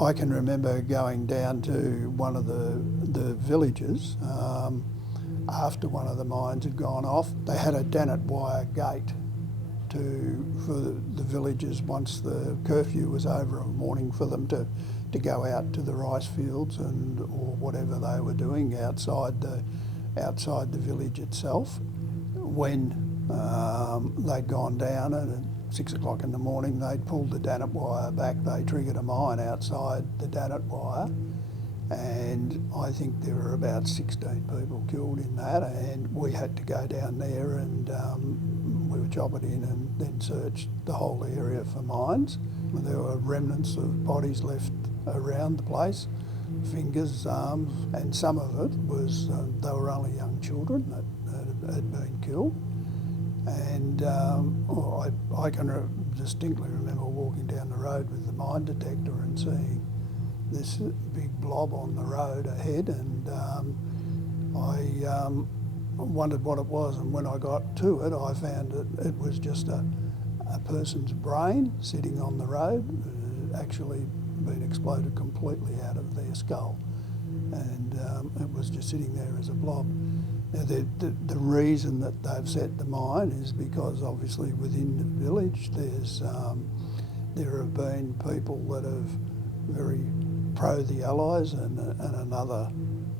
I can remember going down to one of the villages after one of the mines had gone off. They had a Dannert wire gate for the villagers once the curfew was over in the morning, for them to go out to the rice fields or whatever they were doing outside the village itself. When they'd gone down and at 6 o'clock in the morning they'd pulled the Dannert wire back, they triggered a mine outside the Dannert wire, and I think there were about 16 people killed in that, and we had to go down there and we were chopping in and then searched the whole area for mines. There were remnants of bodies left around the place, fingers, arms, and some of it was, they were only young children that had been killed. And I can distinctly remember walking down the road with the mine detector and seeing this big blob on the road ahead, and I wondered what it was, and when I got to it I found it was just a person's brain sitting on the road. It had actually been exploded completely out of their skull, and it was just sitting there as a blob. Now the reason that they've set the mine is because obviously within the village there have been people that are very pro the Allies and another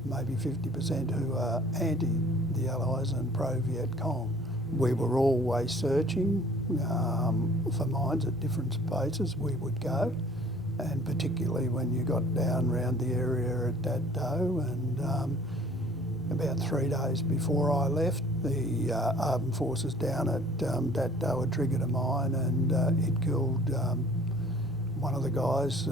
maybe 50% who are anti the Allies and pro Viet Cong. We were always searching for mines at different spaces we would go, and particularly when you got down around the area at Dat Do, and about 3 days before I left, the Armed Forces down at Dat Do had triggered a mine, and it killed one of the guys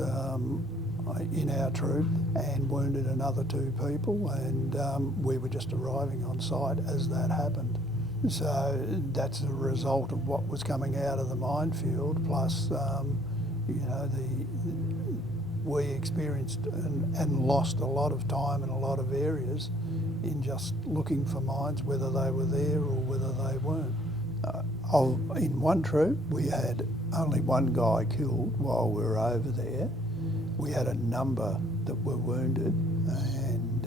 in our troop and wounded another 2 people, and we were just arriving on site as that happened. So that's a result of what was coming out of the minefield, plus we experienced and lost a lot of time in a lot of areas in just looking for mines, whether they were there or whether they weren't. In one troop, we had only one guy killed while we were over there. We had a number that were wounded, and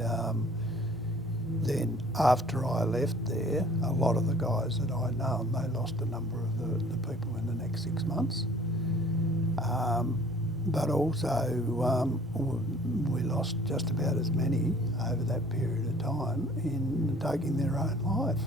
then after I left there, a lot of the guys that I know, they lost a number of the people in the next 6 months. But also we lost just about as many over that period of time in taking their own life.